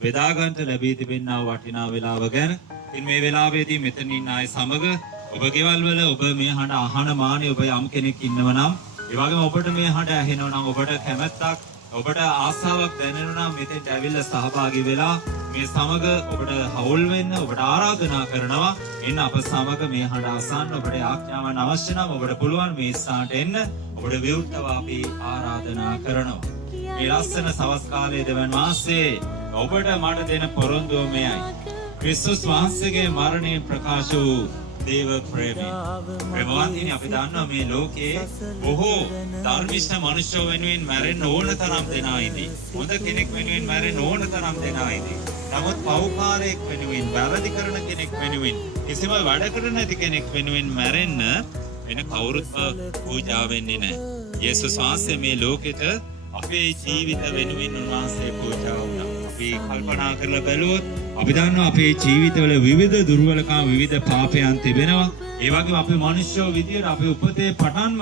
බෙදා ගන්නට ලැබී තිබෙනා වටිනා වේලාව ගැන. ඉතින් මේ වෙලාවේදී මෙතන ඉන්න අය සමග ඔබ ගෙවල් වල ඔබ මේ හඬ අහන මානේ ඔබ යම් කෙනෙක් ඉන්නව නම් ඒ වගේම ඔබට මේ හඬ ඇහෙනව නම් ඔබට කැමැත්තක් ඔබට ආසාවක් දැනෙනවා නම් මෙතෙන්ට ඇවිල්ලා සහභාගී වෙලා මේ සමග ඔබට හවුල් වෙන්න ඔබට ආරාධනා කරනවා එන්න අප සමග මේ හඬ අසන්න ඔබට ආඥාවක් අවශ්‍ය නම් ඔබට පුළුවන් මේ ස්ථානට එන්න ඔබට විවෘතව අපි ආරාධනා කරනවා මේ ලස්සන සවස් කාලයේ දෙවන් මාසයේ ඔබට මට දෙන පොරොන්දුව මෙයයි ක්‍රිස්තුස් වහන්සේගේ මරණයෙන් ප්‍රකාශ වූ දේව ප්‍රේමය ප්‍රේමවන්තිනි අපි දන්නවා මේ ලෝකයේ බොහෝ ධර්මිෂ්ඨ මනුෂ්‍යෝ වෙනුවෙන් මැරෙන්න ඕන තරම් දෙනා ඉදී හොඳ කෙනෙක් වෙනුවෙන් මැරෙන්න ඕන තරම් දෙනා ඉදී නමුත් පව්කාරයෙක් වෙනුවෙන් වැරදි කරන කෙනෙක් වෙනුවෙන් කිසිම වැඩ කර නැති කෙනෙක් වෙනුවෙන් මැරෙන්න වෙන කවුරුත් පූජා වෙන්නේ නැහැ යේසුස් වහන්සේ මේ ලෝකෙට අපේ ජීවිත වෙනුවෙන් උන්වහන්සේ පූජා වුණා අපි කල්පනා කරලා බැලුවොත් අපි දන්නවා අපේ ජීවිතවල විවිධ දුර්වලකම් විවිධ පාපයන් තිබෙනවා ඒ වගේම අපි මිනිස්සු විදියට අපේ උපතේ පටන්ම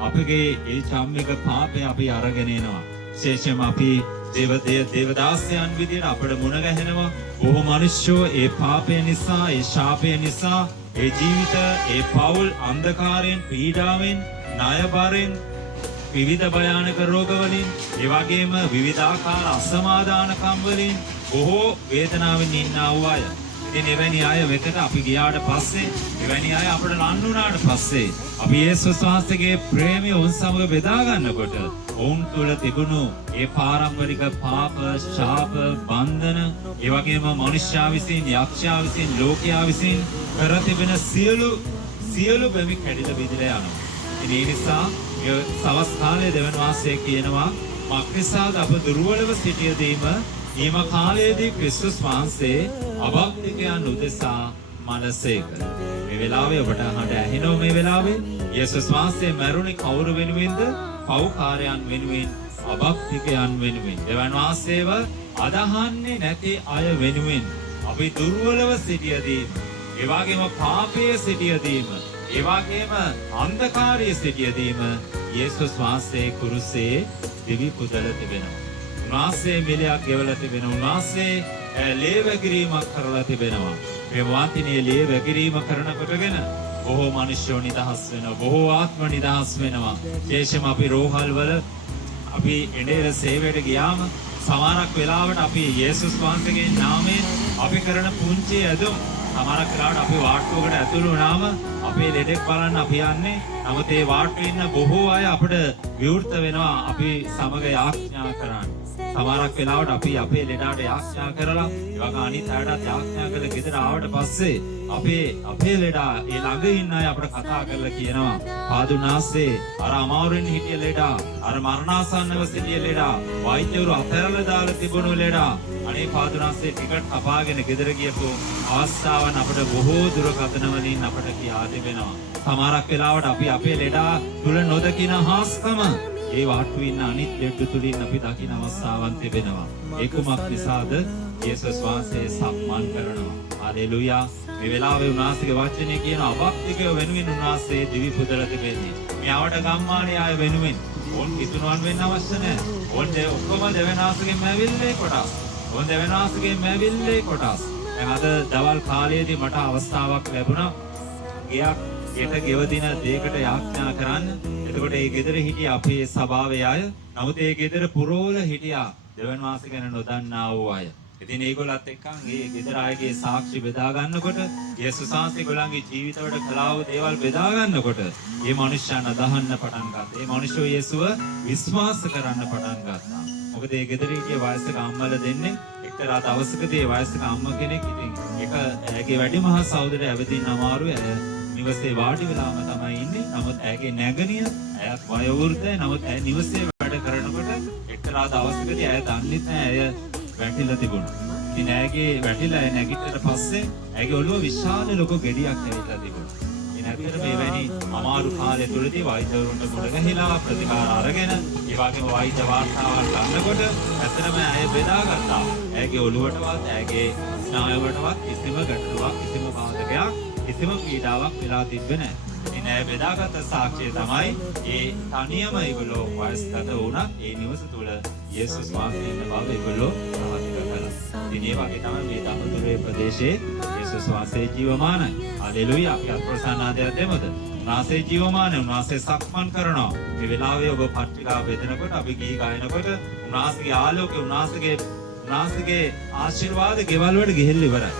අපගේ ඒ චාම්මික පාපය අපි අරගෙන එනවා විශේෂයෙන්ම අපි දේවදාසයන් විදියට අපිට මුණ ගැහෙනවා බොහෝ මිනිස්සු ඒ පාපය නිසා ඒ ශාපය නිසා ඒ ජීවිත ඒ පෞල් අන්ධකාරයෙන් පීඩාවෙන් ණයබරෙන් විවිධ භයානක රෝග වලින් ඒ වගේම විවිධාකාර අසමාදානකම් වලින් බොහෝ වේදනාවෙන් ඉන්නා වූ අය. ඉතින් එවැනි අය වෙතට අපි ගියාට පස්සේ එවැනි අය අපිට ලං වුණාට පස්සේ අපි යේසුස් වහන්සේගේ ප්‍රේමය උන් සමග බෙදා ගන්නකොට ඔවුන් තුළ තිබුණු ඒ පාරම්පරික පාප, ශාප, බන්ධන, ඒ වගේම මනුෂ්‍යයා විසින්, යක්ෂයා විසින්, ලෝකයා විසින් කර තිබෙන සියලු බැමි කැඩිලා බිඳලා යනවා. ඒ නිසා සවස් කාලයේ දෙවන වාසයේ කියනවා මක්නිසාද අප දුර්වලව සිටියදීම ඊම කාලයේදී ක්‍රිස්තුස් වහන්සේ අභක්තිකයන් උදෙසා මනසේක මේ වෙලාවේ ඔබට අහන්න ඇහෙනව මේ වෙලාවේ යේසුස් වහන්සේ මරුණේ කවුරු වෙනුවෙන්ද පව්කාරයන් වෙනුවෙන් අභක්තිකයන් වෙනුවෙන් දෙවන වාසයේව අදහන්නේ නැති අය වෙනුවෙන් අපි දුර්වලව සිටියදීම ඒ වගේම පාපයේ සිටියදීම ඒ වගේම අන්ධකාරයේ සිටියදීම යේසුස් වහන්සේ කුරුසේ දිවි පුදලා තිබෙනවා. උන්වහන්සේ මිලයක් ගෙවලා තිබෙනවා. උන්වහන්සේ ලේ වැගිරීමක් කරලා තිබෙනවා. මේ වාන්තිනේ ලේ වැගිරීම කරනකොටගෙන බොහෝ මිනිස්සු නිදහස් වෙනවා. බොහෝ ආත්ම නිදහස් වෙනවා. විශේෂයෙන්ම අපි රෝහල් වල අපි එඬේර සේවයට ගියාම සමහරක් වෙලාවට අපි යේසුස් වහන්සේගේ නාමයෙන් අපි කරන පුංචි ඇදුම් සමහරක් වෙලාවට අපි වාට්ටුවකට ඇතුළු වුණාම අපේ ලෙඩෙක් බලන්න අපි යන්නේ. නමුත් ඒ වාට්ටුවේ ඉන්න බොහෝ අය අපිට විවෘත වෙනවා අපි සමග යාඥා කරන්න. සමහරක් වෙලාවට අපි අපේ ලෙඩාට යාඥා කරලා ඒ වගේ අනිත් අයටත් යාඥා කරලා ගෙදර ආවට පස්සේ අපේ ලෙඩා ඒ ළඟ ඉන්න අය අපිට කතා කරලා කියනවා පාදුනාස්සේ අර අමාරුවෙන් හිටිය ලෙඩා අර මරණාසන්නව සිටිය ලෙඩා වෛද්‍යවරු අතහැරලා දාලා තිබුණු ලෙඩා අනේ පාදුනාස්සේ ටිකට් කපාගෙන ගෙදර ගියපු අවස්ථාවන් අපිට බොහෝ දුරකථන වලින් අපිට කියා දෙනවා. සමහරක් වෙලාවට අපි අපේ ලෙඩා තුල නොදකින හාස්කම ඒ වාට්ටුවේ ඉන්න අනිත් ලෙඩ තුලින් අපි දකින අවස්ථාවන් තිබෙනවා. ඒ කුමක් නිසාද? යේසුස් වහන්සේ සම්මාන කරනවා. හalleluya. මේ වෙලාවේ උන්වහන්සේගේ වචනේ කියන අභක්තිකය වෙනුවෙන් උන්වහන්සේ දිවි පුදලා තිබෙන්නේ. මෙයාවට ගම්මානයේ ආය වෙනුවෙන් ඕන් කිතුණුවන් වෙන්න අවශ්‍ය නැහැ. ඕන් ඔක්කොම දෙවනාසගෙන් මැවිල්ලේ කොටස්. ඕන් දෙවනාසගෙන් මැවිල්ලේ කොටස්. දැන් අද දවල් කාලයේදී මට අවස්ථාවක් ලැබුණා. ගෙයක් ගෙවදින දෙයකට යාඥා කරන්න. එතකොට ඒ ගෙදර හිටිය අපේ සභාවේ අය. නමුත් ඒ ගෙදර පුරෝල හිටියා දෙවන් වාසය ගැන නොදන්නා වූ අය. ඉතින් ඒගොල්ලත් එක්කන් මේ ගෙදර අයගේ සාක්ෂි බෙදා ගන්නකොට යේසුස් වහන්සේ ඒගොල්ලන්ගේ ජීවිතවල කළා වූ දේවල් බෙදා ගන්නකොට මේ මිනිස්යන් අදහන්න පටන් ගත්තා. මේ මිනිස්සු යේසුව විශ්වාස කරන්න පටන් ගත්තා. මොකද ඒ ගෙදර හිටිය වයසක අම්මලා දෙන්නේ එක්තරා දවසකදී ඒ වයසක අම්ම කෙනෙක් ඉතින් එක ඇගේ වැඩිමහල් සහෝදරයා ඇවිදින්න අමාරුයි. නිවසේ වාඩි වෙලාම තමයි ඉන්නේ. නමුත් ඇගේ නැගණිය ඇයත් වයෝවෘද්ධයි. නමුත් ඇය නිවසේ වැඩ කරනකොට එක්තරා දවසකදී ඇය දන්නේ නැහැ ඇය වැටිලා තිබුණා. ඉතින් ඇයගේ වැටිලා ඇය නැගිටිට පස්සේ ඇගේ ඔළුව විශාල ලොකු ගෙඩියක් ඇවිල්ලා තිබුණා. ඉතින් ඇත්තටම මේ වැනි අමාරු කාලය තුලදී වෛද්‍යවරුන්ට මුණ ගැහිලා ප්‍රතිකාර අරගෙන ඒ වගේම වෛද්‍ය වාර්තාවක් ගන්නකොට ඇත්තටම ඇය බෙදාගත්තා. ඇයගේ ඔළුවටවත් ඇයගේ ස්නායුවටවත් කිසිම ගැටලුවක් කිසිම බාධකයක් කිසිම පීඩාවක් වෙලා තිබ්බේ නැහැ. ඉතින් ඒ බෙදාගත් සාක්ෂිය තමයි ඒ තනියම ඒගොල්ලෝ වයස්ගත වුණා. ඒ නිවස තුල යේසුස් වාසය ඉන්න බව ඒගොල්ලෝ සාතික කළා. ඉතින් ඒ වගේ තමයි මේ දඹදුරේ ප්‍රදේශයේ යේසුස් වාසය ජීවමානයි. හalleluya. අපි අත්ප්‍රසන්නාදයක් දෙමුද? උන්වහන්සේ ජීවමානයි. උන්වහන්සේ සක්මන් කරනවා. මේ වෙලාවේ ඔබ පට්ටිලා බෙදනකොට අපි ගී ගායනකොට උන්වහන්සේගේ ආලෝකය උන්වහන්සේගේ ආශිර්වාද ගෙවල් වලට ගිහිල්ලා ඉවරයි.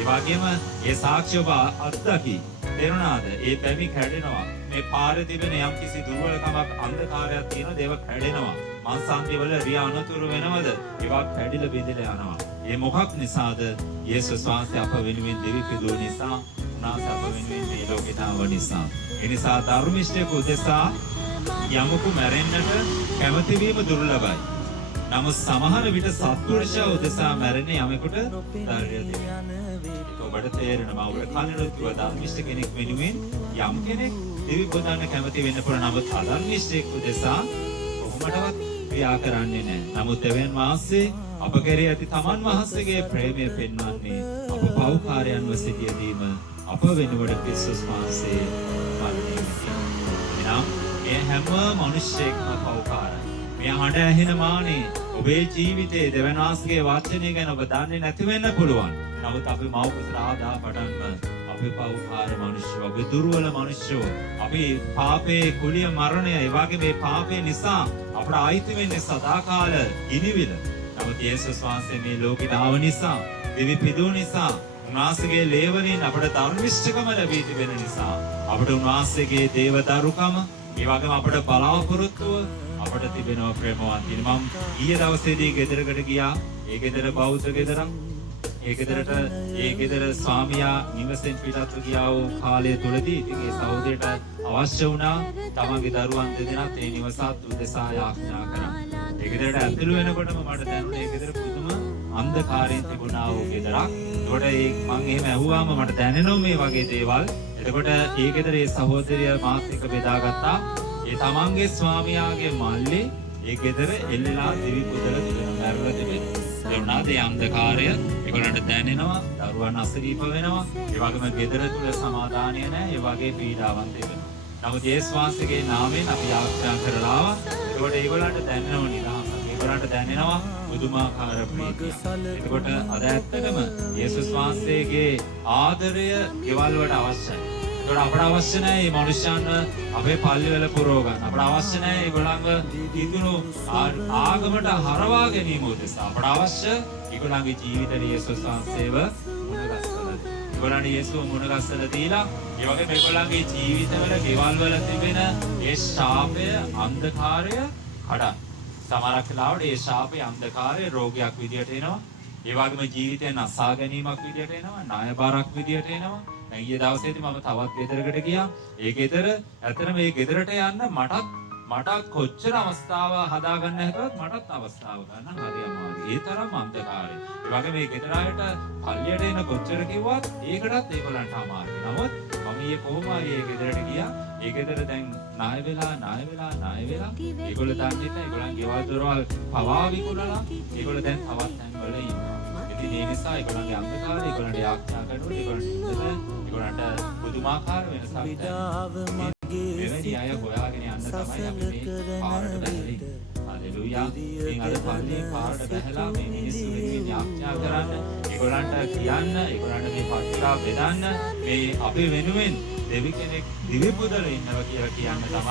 ඒ වගේම ඒ සාක්ෂිය ඔබ අත්දකි. තේරුණාද? ඒ පැමි කැඩෙනවා. මේ පාරේ තිබෙන යම් කිසි දුර්වලකමක් අන්ධකාරයක් තියෙන දේව කැඩෙනවා. මාංශාන්ති වල රිය අනතුරු වෙනවද? ඒවා කැඩිලා බිඳිලා යනවා. ඒ මොකක් නිසාද? යේසුස් වහන්සේ අප වෙනුවෙන් දෙවි පිදුව නිසා, උන්වහන්සේ අප වෙනුවෙන් මේ ලෝකෙට ආව නිසා. ඒ නිසා ධර්මිෂ්ඨයෙකු උදෙසා යමකු මැරෙන්නට කැමති වීම දුර්ලභයි. නමුත් සමහර විට සත්පුරුෂයා උදෙසා මැරෙන යමෙකුට ධෛර්යය දෙනවා. ඔබට තේරෙනවා ඔබ කලිනුත් කිව්වා ධර්මිෂ්ඨ කෙනෙක් වෙනුවෙන් යම් කෙනෙක් දෙවි පුදන්න කැමති වෙන්න පුළුවන්. නමුත් අධර්මිෂ්ඨයෙකු උදෙසා කොහොමඩවත් ක්‍රියා කරන්නේ නැහැ. නමුත් දෙවියන් වහන්සේ අප කෙරෙහි ඇති තමන් වහන්සේගේ ප්‍රේමය පෙන්වන්නේ අප පව්කාරයන්ව සිටියදීම අප වෙනුවට ක්‍රිස්තුස් වහන්සේ මරණය විඳිනවා. මේ හැම මිනිසෙක්ම පව්කාරයි. මේ හඬ ඇහෙන මානේ ඔබේ ජීවිතයේ දෙවියන් වහන්සේගේ වචනය ගැන ඔබ දන්නේ නැති වෙන්න පුළුවන්. නමුත් අපි මව්කුසට ආදා පටන්ම අපි පව්කාර මිනිස්සු, අපි දුර්වල මිනිස්සු, අපි පාපේ කුලිය මරණය, ඒ වගේ මේ පාපේ නිසා අපට ආයිති වෙන්නේ සදාකාල ඉනිවිල. නමුත් යේසුස් වහන්සේ මේ ලෝකෙට ආව නිසා, දිවි පිදුව නිසා, උන්වහන්සේගේ ලේවලින් අපට ධර්මිෂ්ඨකම ලැබී තිබෙන නිසා, අපට උන්වහන්සේගේ දේවදරුකම, ඒ වගේම අපට බලාපොරොත්තුව අපට තිබෙනවා ප්‍රේමවන්තිනි. මම ඊයේ දවසේදී ගෙදරකට ගියා. ඒ ගෙදර බෞද්ධ ගෙදරක්. ඒ ගෙදර ස්වාමියා නිවසෙන් පිටත්ව ගියා වූ කාලය තුලදී ඉතින් ඒ සහෝදරයට අවශ්‍ය වුණා තමන්ගේ දරුවන් දෙදෙනාත් ඒ නිවසත් උදෙසා යාඥා කරා. ඒ ගෙදරට ඇතුළු වෙනකොටම මට දැනුණා ඒ ගෙදර පුදුම අන්ධකාරයෙන් තිබුණා වූ ගෙදරක්. ඒකට මම එහෙම ඇහුවාම මට දැනෙනවා මේ වගේ දේවල්. එතකොට ඒ ගෙදර ඒ සහෝදරිය මාත් එක්ක බෙදාගත්තා. ඒ තමන්ගේ ස්වාමියාගේ මල්ලේ ඒ ගෙදර එල්ලලා දිවි පුදලා තිබෙනවා. මැරලා තිබෙනවා. ඒ අන්ධකාරය ඒගොල්ලන්ට දැනෙනවා. දරුවන් අසනීප වෙනවා. ඒ වගේම ගෙදර තුල සමාදානය නැහැ. ඒ වගේ පීඩාවන් තිබෙනවා. නමුත් යේසුස් වහන්සේගේ නාමයෙන් අපි ආඥා කරලා ආවා. ඒකට ඒගොල්ලන්ට දැනෙනවා නිදහස. ඒගොල්ලන්ට දැනෙනවා බුදුමාකාර ප්‍රීතිය. ඒකට අද ඇත්තටම යේසුස් වහන්සේගේ ආදරය ගෙවල් වලට අවශ්‍යයි. ඒකට අපට අවශ්‍ය නැහැ මේ මිනිස්යන්ව අපේ පල්ලිවල පුරව ගන්න. අපට අවශ්‍ය නැහැ ඒගොල්ලන්ව දීතුණු ආගමට හරවා ගැනීම උදෙසා. අපට අවශ්‍ය ඒගොල්ලන්ගේ ජීවිතේ යේසුස් වහන්සේව මුණගස්සලා. ඒගොල්ලන්ට යේසුව මුණගස්සලා දීලා ඒ වගේ මේගොල්ලන්ගේ ජීවිතවල ගෙවල් වල තිබෙන ඒ ශාපය අන්ධකාරය කඩන්න. සමහරක් වෙලාවට ඒ ශාපය අන්ධකාරය රෝගයක් විදියට එනවා. ඒ වගේම ජීවිතේ නසා ගැනීමක් විදියට එනවා. ණයබාරක් විදියට එනවා. ඊයේ දවසේදී මම තවත් ගෙදරකට ගියා. ඒ ගෙදර ඇත්තට මේ ගෙදරට යන්න මට කොච්චර අවස්ථාව හදාගන්න හැදුවත් මටත් අවස්ථාව ගන්න හරි අමාරුයි. ඒ තරම් අන්ධකාරයි. ඒ වගේ මේ ගෙදර අයට පල්ලියට එන කොච්චර කිව්වත් ඒකටත් ඒගොල්ලන්ට අමාරුයි. නමුත් මම ඊයේ කොහොම හරි ඒ ගෙදරට ගියා. ඒ ගෙදර දැන් ණය වෙලා ඒගොල්ලෝ දන්නේ නැහැ. ඒගොල්ලන් ගෙවල් දොරවල් පවා විකුණලා ඒගොල්ලෝ දැන් තවත් තැන්වල ඉන්නවා. ඉතින් ඒ නිසා ඒගොල්ලන්ගේ අන්ධකාරය ඒගොල්ලන්ට යාඥා කරනකොට ඒගොල්ලන්ට පුදුමාකාර වෙනසක් දැනෙනවා. මෙවැනි අය හොයාගෙන යන්න තමයි අපි මේ පාරට බැහැලි. හalleluya. ඉතින් අද පල්ලියේ පාරට බැහැලා මේ මිනිස්සු වෙනුවෙන් යාඥා කරන්න, ඒගොල්ලන්ට කියන්න, ඒගොල්ලන්ට මේ පත්‍රිකා බෙදන්න, මේ අපි වෙනුවෙන් දෙවි කෙනෙක් දිවි පුදලා ඉන්නවා කියලා කියන්න තමයි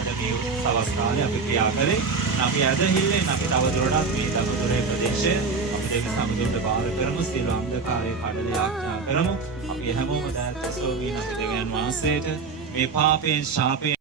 අද මේ සවස් කාලේ අපි ක්‍රියා කරේ. අපි ඇදහිල්ලෙන් අපි තව දුරටත් මේ දඹදුරේ ප්‍රදේශය අපි දෙවි සමුදුරට බාර කරමු. සියලු අන්ධකාරයේ කඩල යාඥා කරමු. අපි හැමෝම දැක්සෝමින් අපි දෙවියන් වහන්සේට මේ පාපයෙන් ශාපයෙන්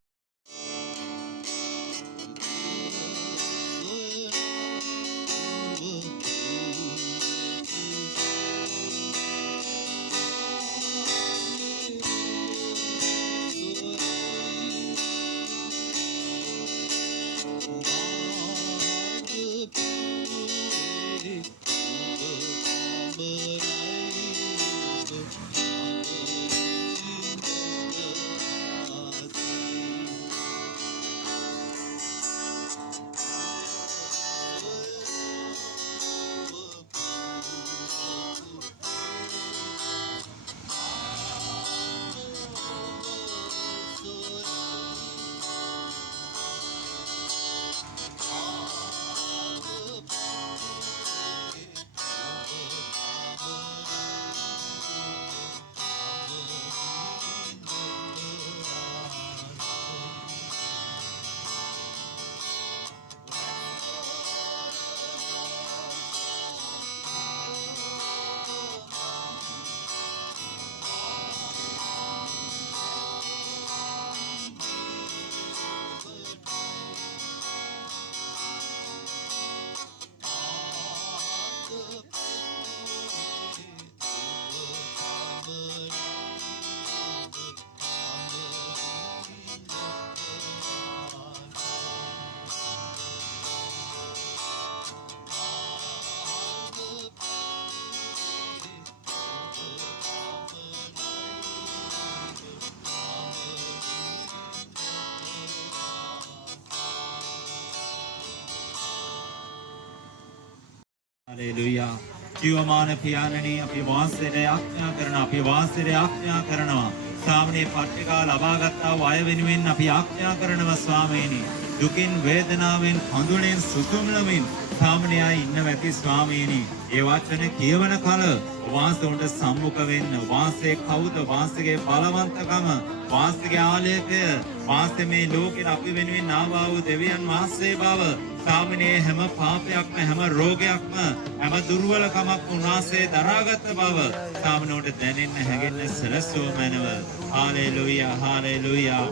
හාලෙලූයා. ජීවමාන පියාණනි අපි වාසයට ආඥා කරන අපි වාසයට ආඥා කරනවා. ස්වාමිනේ පත්‍රිකා ලබාගත්තා වූ අය වෙනුවෙන් අපි ආඥා කරනවා ස්වාමීනි. දුකින් වේදනාවෙන් හඳුනෙන් සුතුම්ලමින් ස්වාමිනේ ඉන්න වැති ස්වාමීනි. ඒ වචන කියවන කල වාසයට සම්මුඛ වෙන්න. වාසයේ කවුද? වාසයේ බලවන්තකම, වාසයේ ආලේපය, වාසයේ මේ ලෝකෙට අපි වෙනුවෙන් ආවා වූ දෙවියන් වහන්සේ බව. ස්වාමිනේ හැම පාපයක්ම හැම රෝගයක්ම හැම දුර්වලකමක් උන්වහන්සේ දරාගත් බව ස්වාමිනෝට දැනෙන්න හැගෙන්න සලසෝමනව. Hallelujah hallelujah.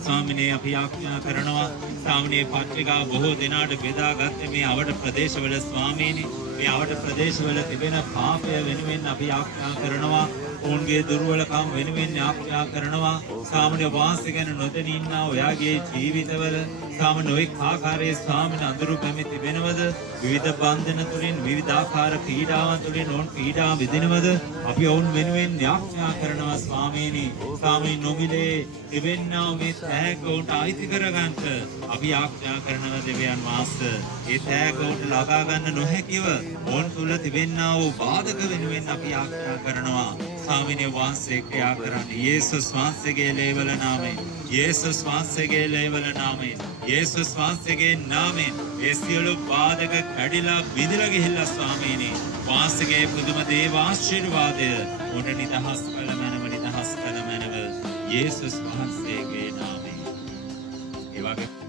ස්වාමිනේ අපි ආඥා කරනවා ස්වාමිනේ පත්‍රිකා බොහෝ දිනාට බෙදාගත්තේ මේ අවඩ ප්‍රදේශවල ස්වාමීනි. මේ අවඩ ප්‍රදේශවල තිබෙන පාපය වෙනුවෙන් අපි ආඥා කරනවා. ඔවුන්ගේ දුර්වලකම් වෙනුවෙන් ආඥා කරනවා. ස්වාමිනේ වාසය ගැන නොදැනී ඉන්නා ඔයාගේ ජීවිතවල ස්වාමිනේ ඔය ආකාරයේ ස්වාමිනේ අඳුරු පැමිති වෙනවද? විවිධ බන්ධන තුලින් විවිධාකාර පීඩාවන් තුලින් ඔවුන් පීඩා විඳිනවද? අපි ඔවුන් වෙනුවෙන් ආඥා කරනවා ස්වාමීනි. ස්වාමීන් නොමිලේ තිබෙන්නා මේ තෑග්ග උන්ට අයිති කරගන්නට අපි ආඥා කරනවා දෙවියන් වහන්සේ. ඒ තෑග්ග උන්ට ලබා ගන්න නොහැකිව ඔවුන් තුල තිබෙන්නා වූ බාධක වෙනුවෙන් අපි ආඥා කරනවා. ස්වාමීන් වහන්සේ ක්‍රියා කරන්න යේසුස් වහන්සේගේ ලේවල නාමයෙන් යේසුස් වහන්සේගේ ලේවල නාමයෙන් යේසුස් වහන්සේගේ නාමයෙන් ඒ සියලු බාධක කැඩිලා බිඳලා ගිහිල්ලා ස්වාමීනි වහන්සේගේ පුදුම දේව ආශිර්වාදය උඩ නිදහස් කළ මැනව යේසුස් වහන්සේගේ නාමයෙන්. ඒ වගේ